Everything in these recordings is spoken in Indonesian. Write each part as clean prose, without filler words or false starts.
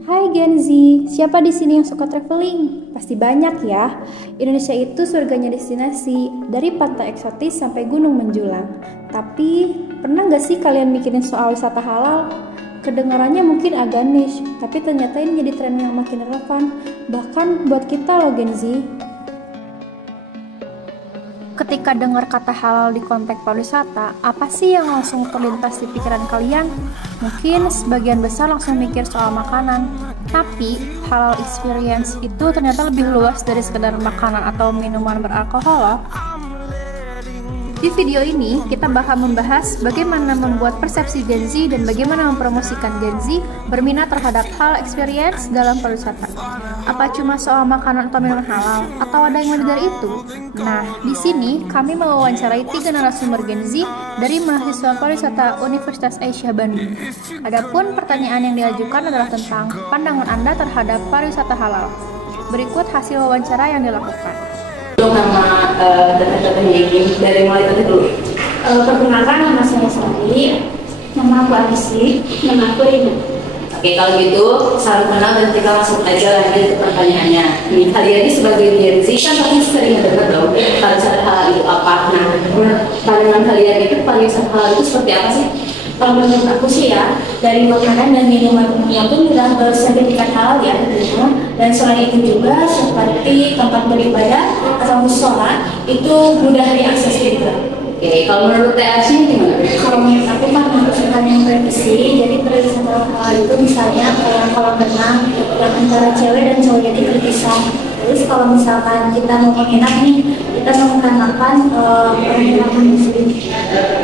Hai Gen Z, siapa di sini yang suka traveling? Pasti banyak ya. Indonesia itu surganya destinasi, dari pantai eksotis sampai gunung menjulang. Tapi, pernah gak sih kalian mikirin soal wisata halal? Kedengarannya mungkin agak niche, tapi ternyata ini jadi tren yang makin relevan. Bahkan buat kita loh Gen Z. Ketika dengar kata halal di konteks pariwisata, apa sih yang langsung terlintas di pikiran kalian? Mungkin sebagian besar langsung mikir soal makanan. Tapi, halal experience itu ternyata lebih luas dari sekedar makanan atau minuman beralkohol loh. Di video ini, kita bakal membahas bagaimana membuat persepsi Gen Z dan bagaimana mempromosikan Gen Z berminat terhadap halal experience dalam pariwisata. Apa cuma soal makanan atau minuman halal, atau ada yang lebih dari itu? Nah, di sini kami mewawancarai 3 narasumber Gen Z dari mahasiswa pariwisata Universitas Aisyah Bandung. Adapun pertanyaan yang diajukan adalah tentang pandangan Anda terhadap pariwisata halal. Berikut hasil wawancara yang dilakukan. Nama data-datanya ini dari mulai tadi dulu. Perkenalkan, nama saya Sari, nama aku Arisi, nama aku Rina. Oke, kalau gitu salam kenal dan kita langsung aja lanjut ke pertanyaannya. Kalian ini sebagai Gen Z kan pasti sering dengar dong pariwisata halal itu apa. Nah, pandangan kalian itu pariwisata halal itu seperti apa sih? Kalau menurut aku sih ya, dari makanan dan minuman umumnya pun sudah bersertifikat halal ya tentunya. Dan selain itu juga seperti tempat beribadah atau musola itu mudah diakses juga. Oke, kalau menurut TAC gimana? Kalau menurut aku kan merupakan yang privasi, jadi pariwisata halal itu misalnya kayak kolam renang yang antara cewek dan cowok jadi terpisah. Terus kalau misalkan kita mau menginap nih, kita mau makan orang muslim.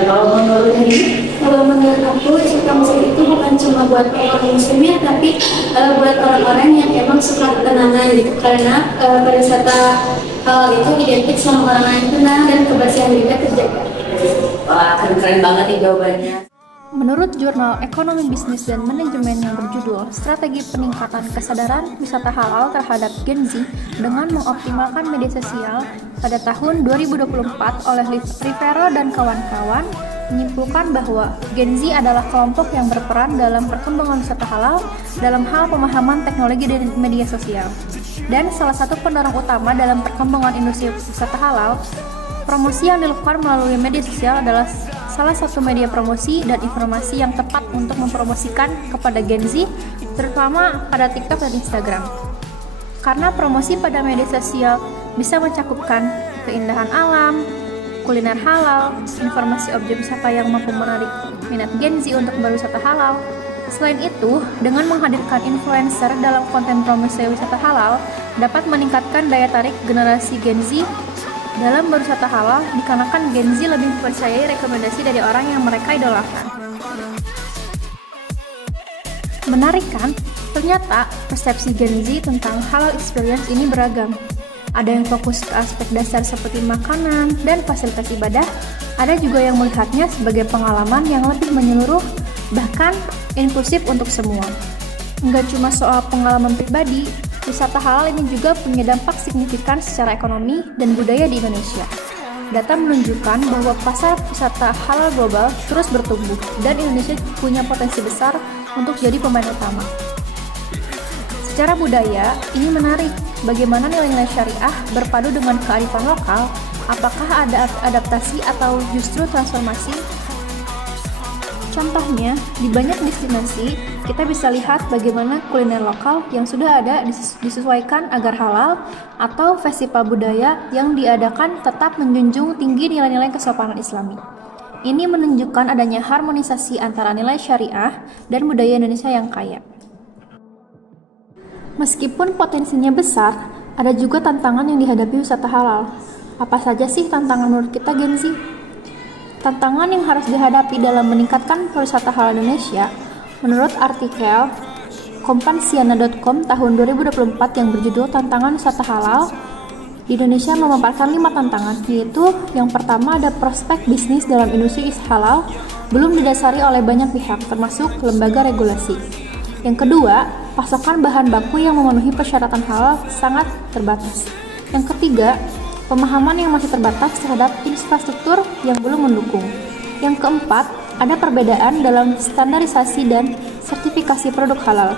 Kalau menurut aku wisata muslim itu bukan cuma buat orang muslim ya, tapi buat orang-orang yang emang suka ketenangan gitu. Karena pariwisata itu identik sama orang yang tenang dan kebersihan juga terjaga. Wah, keren banget nih jawabannya. Menurut jurnal Ekonomi Bisnis dan Manajemen yang berjudul Strategi Peningkatan Kesadaran Wisata Halal Terhadap Gen Z dengan Mengoptimalkan Media Sosial pada tahun 2024 oleh Rivero dan kawan-kawan menyimpulkan bahwa Gen Z adalah kelompok yang berperan dalam perkembangan wisata halal dalam hal pemahaman teknologi dan media sosial. Dan salah satu pendorong utama dalam perkembangan industri wisata halal, promosi yang dilakukan melalui media sosial adalah salah satu media promosi dan informasi yang tepat untuk mempromosikan kepada Gen Z, terutama pada TikTok dan Instagram. Karena promosi pada media sosial bisa mencakupkan keindahan alam, kuliner halal, informasi objek wisata yang mampu menarik minat Gen Z untuk berwisata halal. Selain itu, dengan menghadirkan influencer dalam konten promosi wisata halal, dapat meningkatkan daya tarik generasi Gen Z dalam berwisata halal dikarenakan Gen Z lebih mempercayai rekomendasi dari orang yang mereka idolakan. Menarik kan? Ternyata persepsi Gen Z tentang halal experience ini beragam. Ada yang fokus ke aspek dasar seperti makanan dan fasilitas ibadah, ada juga yang melihatnya sebagai pengalaman yang lebih menyeluruh, bahkan inklusif untuk semua. Enggak cuma soal pengalaman pribadi, wisata halal ini juga punya dampak signifikan secara ekonomi dan budaya di Indonesia. Data menunjukkan bahwa pasar wisata halal global terus bertumbuh dan Indonesia punya potensi besar untuk jadi pemain utama. Secara budaya, ini menarik bagaimana nilai-nilai syariah berpadu dengan kearifan lokal. Apakah ada adaptasi atau justru transformasi? Contohnya, di banyak destinasi, kita bisa lihat bagaimana kuliner lokal yang sudah ada disesuaikan agar halal atau festival budaya yang diadakan tetap menjunjung tinggi nilai-nilai kesopanan Islami. Ini menunjukkan adanya harmonisasi antara nilai syariah dan budaya Indonesia yang kaya. Meskipun potensinya besar, ada juga tantangan yang dihadapi wisata halal. Apa saja sih tantangan menurut kita Gen Z? Tantangan yang harus dihadapi dalam meningkatkan pariwisata halal Indonesia, menurut artikel kompansiana.com tahun 2024 yang berjudul Tantangan Wisata Halal, di Indonesia memaparkan 5 tantangan, yaitu yang pertama ada prospek bisnis dalam industri halal belum didasari oleh banyak pihak, termasuk lembaga regulasi. Yang kedua, pasokan bahan baku yang memenuhi persyaratan halal sangat terbatas. Yang ketiga, pemahaman yang masih terbatas terhadap infrastruktur yang belum mendukung. Yang keempat, ada perbedaan dalam standarisasi dan sertifikasi produk halal.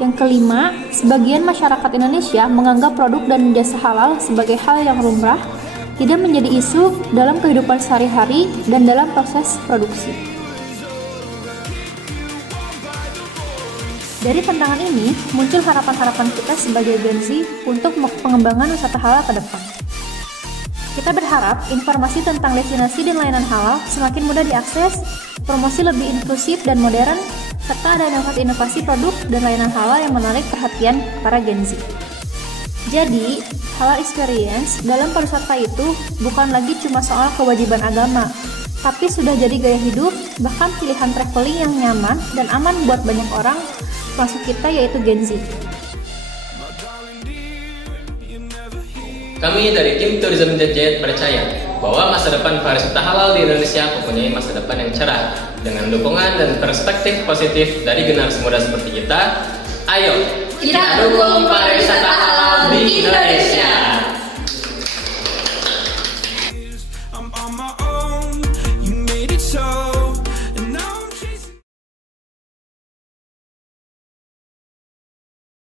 Yang kelima, sebagian masyarakat Indonesia menganggap produk dan jasa halal sebagai hal yang lumrah, tidak menjadi isu dalam kehidupan sehari-hari dan dalam proses produksi. Dari tantangan ini, muncul harapan-harapan kita sebagai Gen Z untuk pengembangan wisata halal ke depan. Kita berharap informasi tentang destinasi dan layanan halal semakin mudah diakses, promosi lebih inklusif dan modern, serta ada inovasi produk dan layanan halal yang menarik perhatian para Gen Z. Jadi, halal experience dalam pariwisata itu bukan lagi cuma soal kewajiban agama, tapi sudah jadi gaya hidup, bahkan pilihan traveling yang nyaman dan aman buat banyak orang, termasuk kita yaitu Gen Z. Kami dari tim Tourism Jet percaya bahwa masa depan pariwisata halal di Indonesia mempunyai masa depan yang cerah. Dengan dukungan dan perspektif positif dari generasi muda seperti kita, ayo kita dukung pariwisata halal di Indonesia.